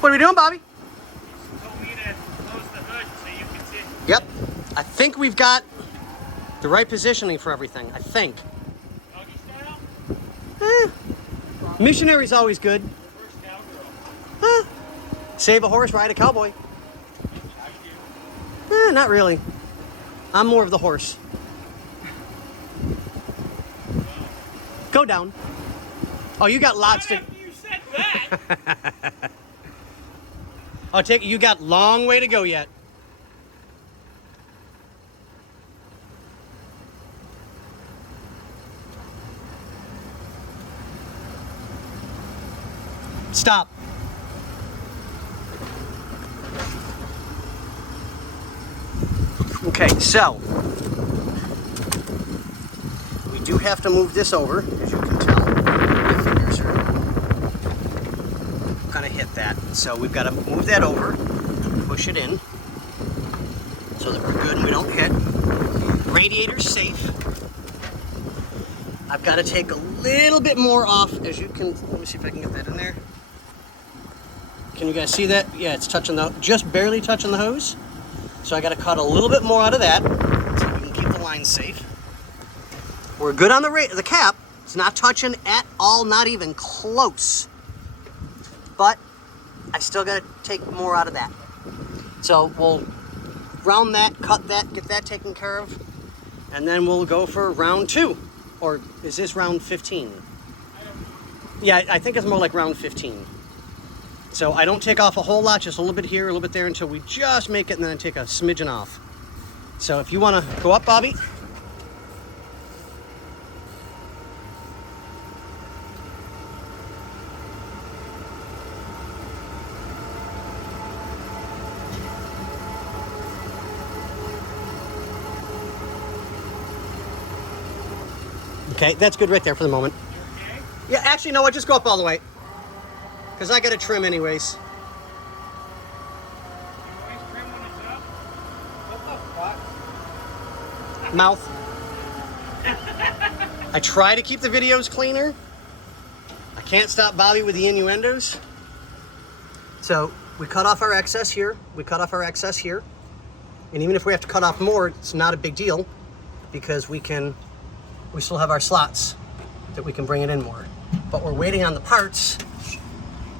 What are we doing, Bobby? You told me to close the hood so you can see. Yep. I think we've got the right positioning for everything. I think. Doggy style? Missionary's always good. Reverse cowgirl. Save a horse, ride a cowboy. How you do? Not really. I'm more of the horse. Go down. Oh, you got lots to... Not after you said that. I'll take it. You got long way to go yet. Stop. Okay, so we do have to move this over, as you can tell. My fingers are gonna hit that. So we've got to move that over, push it in, so that we're good and we don't hit. Radiator's safe. I've got to take a little bit more off, as you can. Let me see if I can get that in there. Can you guys see that? Yeah, it's touching just barely touching the hose. So I got to cut a little bit more out of that, so we can keep the line safe. We're good on the cap. It's not touching at all, not even close. But I still got to take more out of that. So we'll round that, cut that, get that taken care of, and then we'll go for round 2. Or is this round 15? Yeah, I think it's more like round 15. So I don't take off a whole lot, just a little bit here, a little bit there, until we just make it, and then I take a smidgen off. So if you want to go up, Bobby. Okay, that's good right there for the moment. Okay. Yeah, actually, no, I just go up all the way. Because I got to trim anyways. You always trim when it's up? What the fuck? Mouth. I try to keep the videos cleaner. I can't stop Bobby with the innuendos. So we cut off our excess here. We cut off our excess here. And even if we have to cut off more, it's not a big deal, because we still have our slots that we can bring it in more. But we're waiting on the parts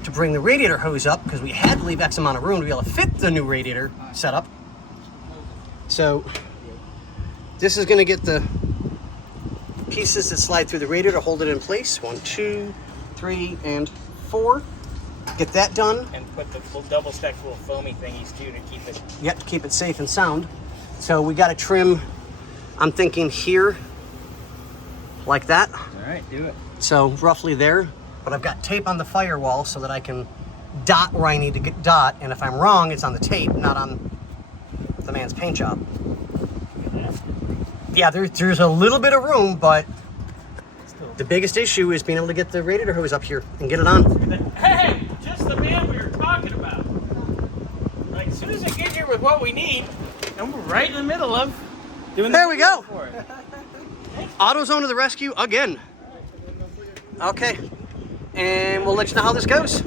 to bring the radiator hose up, because we had to leave X amount of room to be able to fit the new radiator setup. So this is going to get the pieces that slide through the radiator to hold it in place. 1, 2, 3, and 4. Get that done. And put the full double stack little foamy thingies too to keep it. Yep, to keep it safe and sound. So we got to trim, I'm thinking here, like that. All right, do it. So roughly there. But I've got tape on the firewall so that I can dot where I need to get dot. And if I'm wrong, it's on the tape, not on the man's paint job. Yeah, there's a little bit of room, but the biggest issue is being able to get the radiator hose up here and get it on. Hey, just the man we were talking about. Like, as soon as I get here with what we need, and we're right in the middle of doing. There we go. For it. AutoZone to the rescue again. Okay, and we'll let you know how this goes.